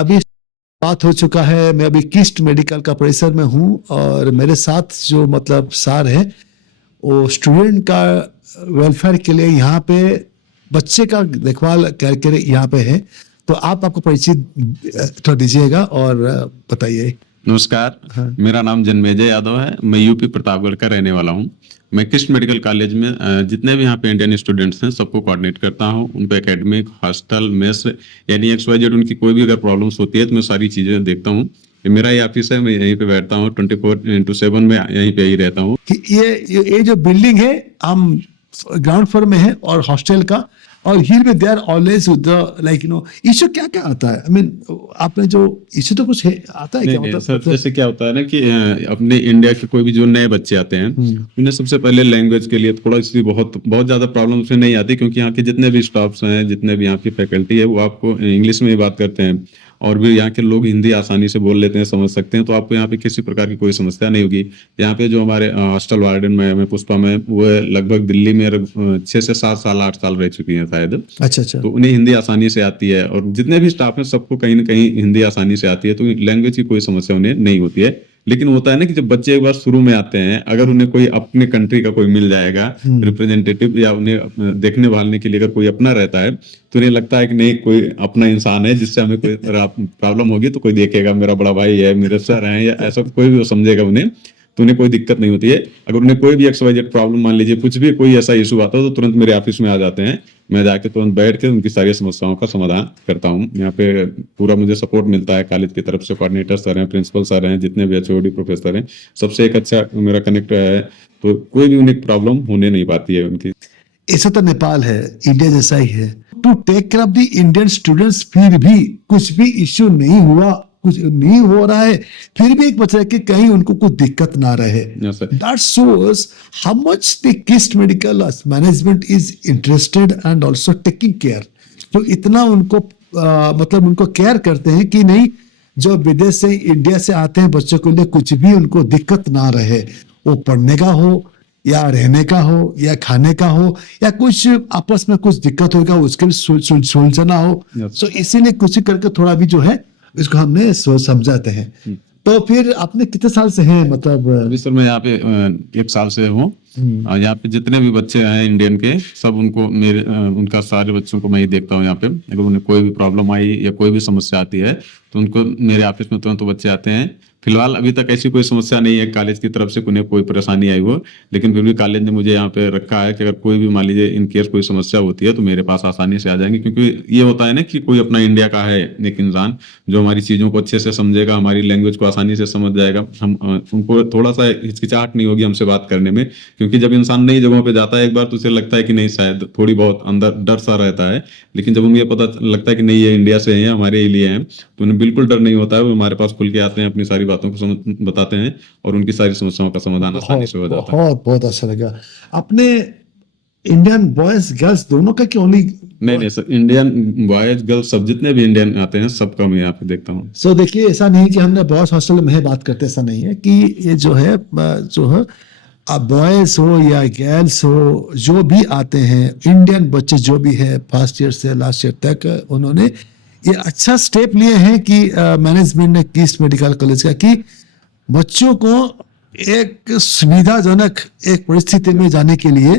अभी बात हो चुका है। मैं अभी किस्ट मेडिकल का परिसर में हूँ और मेरे साथ जो मतलब सर है वो स्टूडेंट का वेलफेयर के लिए यहाँ पे बच्चे का देखभाल करके यहाँ पे है। तो आप आपको परिचित थोड़ा दीजिएगा और बताइए। नमस्कार। हाँ। मेरा नाम जन्मेजय यादव है। मैं यूपी प्रतापगढ़ का रहने वाला हूँ। मैं किस्ट मेडिकल कॉलेज में जितने भी यहाँ पे इंडियन स्टूडेंट्स हैं सबको कोऑर्डिनेट करता हूँ। उन पे एकेडमिक, हॉस्टल, मेस यानी XYZ उनकी कोई भी अगर प्रॉब्लम्स होती है तो मैं सारी चीज़ें देखता हूँ। ये मेरा ही ऑफिस है, मैं यहीं पे बैठता हूँ 24/7 में यहीं पे ही रहता हूँ। ये जो बिल्डिंग है हम ग्राउंड फ्लोर में है और हॉस्टल का, और हियर में they are always like issue क्या क्या आता है। आई मीन आपने जो इशू तो कुछ है आता है क्या? नहीं, मतलब सर जैसे क्या होता है ना कि अपने इंडिया के कोई भी जो नए बच्चे आते हैं उन्हें सबसे पहले लैंग्वेज के लिए थोड़ा सी बहुत बहुत ज़्यादा प्रॉब्लम उसमें नहीं आती, क्योंकि यहाँ के जितने भी स्टाफ्स हैं, जितने भी यहाँ की फैकल्टी है वो आपको इंग्लिश में ही बात करते हैं और भी यहाँ के लोग हिंदी आसानी से बोल लेते हैं, समझ सकते हैं। तो आपको यहाँ पे किसी प्रकार की कोई समस्या नहीं होगी। यहाँ पे जो हमारे हॉस्टल वार्डन में पुष्पा में वो लगभग दिल्ली में 6 से 7 साल 8 साल रह चुकी हैं शायद। अच्छा। तो उन्हें हिंदी आसानी से आती है और जितने भी स्टाफ हैं सबको कहीं ना कहीं हिंदी आसानी से आती है, तो लैंग्वेज की कोई समस्या उन्हें नहीं होती है। लेकिन होता है ना कि जब बच्चे एक बार शुरू में आते हैं, अगर उन्हें कोई अपने कंट्री का कोई मिल जाएगा रिप्रेजेंटेटिव या उन्हें देखने भालने के लिए अगर कोई अपना रहता है तो उन्हें लगता है कि नहीं कोई अपना इंसान है जिससे हमें कोई प्रॉब्लम होगी तो कोई देखेगा, मेरा बड़ा भाई है, मेरे सर हैं, या ऐसा कोई भी समझेगा उन्हें, तो उन्हें कोई दिक्कत नहीं होती है। अगर उन्हें कोई भी XYZ प्रॉब्लम, मान लीजिए कुछ भी कोई ऐसा इशू आता है तो तुरंत मेरे ऑफिस में आ जाते हैं। मैं जाके तुरंत बैठ के उनकी सारी समस्याओं का समाधान करता हूँ। यहाँ पे पूरा मुझे सपोर्ट मिलता है कॉलेज की तरफ से। कोऑर्डिनेटर सर हैं, प्रिंसिपल सर हैं, जितने भी HOD प्रोफेसर हैं, सबसे एक अच्छा मेरा कनेक्ट है, तो कोई भी उन्हें प्रॉब्लम होने नहीं पाती है उनकी। ऐसा तो नेपाल है, इंडिया जैसा ही है। To take care of the Indian students, फिर भी कुछ भी इश्यू नहीं हुआ, कुछ नहीं हो रहा है, फिर भी एक बच्चा कि कहीं उनको कुछ दिक्कत ना रहे। That shows how much the KIST medical management is interested and also taking care. तो इतना उनको मतलब उनको केयर करते हैं कि नहीं, जो विदेश से इंडिया से आते हैं बच्चों के लिए कुछ भी उनको दिक्कत ना रहे, वो पढ़ने का हो या रहने का हो या खाने का हो या कुछ आपस में कुछ दिक्कत होगा उसके भी सुलझना हो। सो इसीलिए कुछ करके थोड़ा भी जो है इसको हमने समझाते हैं। तो फिर आपने कितने साल से हैं? मतलब अभी सर मैं यहाँ पे 1 साल से हूँ। यहाँ पे जितने भी बच्चे हैं इंडियन के, सब उनको उनका सारे बच्चों को मैं ही देखता हूँ यहाँ पे। अगर उन्हें कोई भी प्रॉब्लम आई या कोई भी समस्या आती है तो उनको मेरे ऑफिस में तुरंत बच्चे आते हैं। फिलहाल अभी तक ऐसी कोई समस्या नहीं है कॉलेज की तरफ से, उन्हें कोई परेशानी आई हो, लेकिन फिर भी कॉलेज ने मुझे यहाँ पे रखा है कि अगर कोई भी मान लीजिए इन केस कोई समस्या होती है तो मेरे पास आसानी से आ जाएंगे। क्योंकि ये होता है ना कि कोई अपना इंडिया का है एक इंसान जो हमारी चीज़ों को अच्छे से समझेगा, हमारी लैंग्वेज को आसानी से समझ जाएगा। हम उनको थोड़ा सा हिचकिचाहट नहीं होगी हमसे बात करने में, क्योंकि जब इंसान नई जगहों पर जाता है एक बार तो उसे लगता है कि नहीं, शायद थोड़ी बहुत अंदर डर सा रहता है। लेकिन जब उन्हें पता लगता है कि नहीं ये इंडिया से हैं, हमारे लिए हैं, तो उन्हें बिल्कुल डर नहीं होता है। वो हमारे पास खुल के आते हैं, अपनी सारी बातों को बताते हैं और उनकी सारी समस्याओं का समाधान आसानी से हो जाता है। बहुत अच्छा लगा। अपने इंडियन बॉयज गर्ल्स दोनों का क्यों? नहीं सर, इंडियन बॉयज गर्ल्स सब जितने भी इंडियन आते हैं सबका मैं यहाँ पे देखता हूँ। सो देखिए, ऐसा नहीं कि हमने बॉयज हॉस्टल में बात करते, ऐसा नहीं है कि ये जो है बॉयज हो या गर्ल्स हो, जो भी आते हैं इंडियन बच्चे जो भी है फर्स्ट ईयर से लास्ट ईयर तक, उन्होंने ये अच्छा स्टेप लिए हैं कि मैनेजमेंट ने किस्ट मेडिकल कॉलेज का कि बच्चों को एक सुविधाजनक एक परिस्थिति में जाने के लिए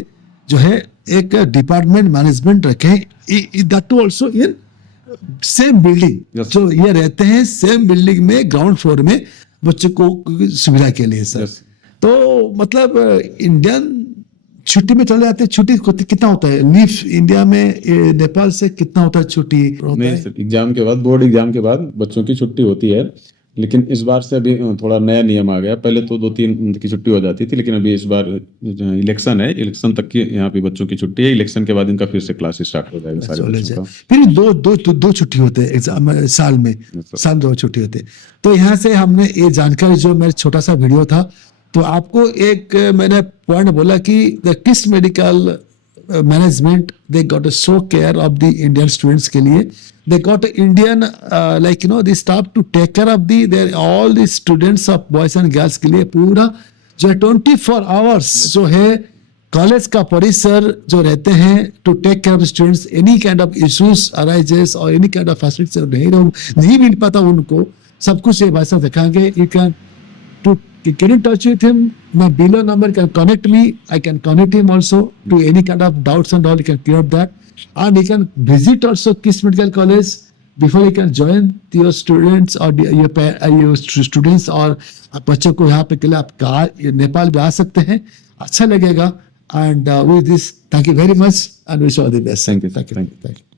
जो है एक डिपार्टमेंट मैनेजमेंट रखे, that also in same building. जो ये रहते हैं सेम बिल्डिंग में ग्राउंड फ्लोर में बच्चों को सुविधा के लिए सर। तो मतलब इंडियन छुट्टी में चले जाते हैं। छुट्टी कितना होता है लीव इंडिया में, नेपाल से कितना होता है छुट्टी? नहीं सर, एग्जाम के बाद, बोर्ड एग्जाम के बाद बच्चों की छुट्टी होती है, लेकिन इस बार से अभी थोड़ा नया नियम आ गया। पहले तो 2-3 दिन की छुट्टी हो जाती थी, लेकिन अभी इस बार इलेक्शन है, इलेक्शन तक की यहाँ पे बच्चों की छुट्टी है। इलेक्शन के बाद इनका फिर से क्लास स्टार्ट हो जाएगा सारे बच्चों का। फिर दो छुट्टी होते हैं एग्जाम साल में, साल 2 छुट्टी होते हैं। तो यहाँ से हमने ये जानकारी, जो मेरा छोटा सा वीडियो था, तो आपको एक मैंने पॉइंट बोला कि द किस्ट medical management they got so care of the Indian students के लिए। They got Indian the staff to take care of all the students of boys and girls के लिए पूरा जो है 24 hours जो है कॉलेज का परिसर जो रहते हैं to take care of students, any kind of issues arises और एनी काइंड ऑफ फैसिलिटीज नहीं मिल पाता उनको, सब कुछ ये भाई साहब दिखाएंगे. You can to get in touch with him. My below number can connect me. I can connect him also to any kind of doubts and all. He can clear up that, and he can visit also KISS Medical College before he can join your students or your students और बच्चों को यहाँ पे के लिए आप नेपाल भी आ सकते हैं, अच्छा लगेगा. And with this, thank you very much and wish you all the best. Thank you. Thank you.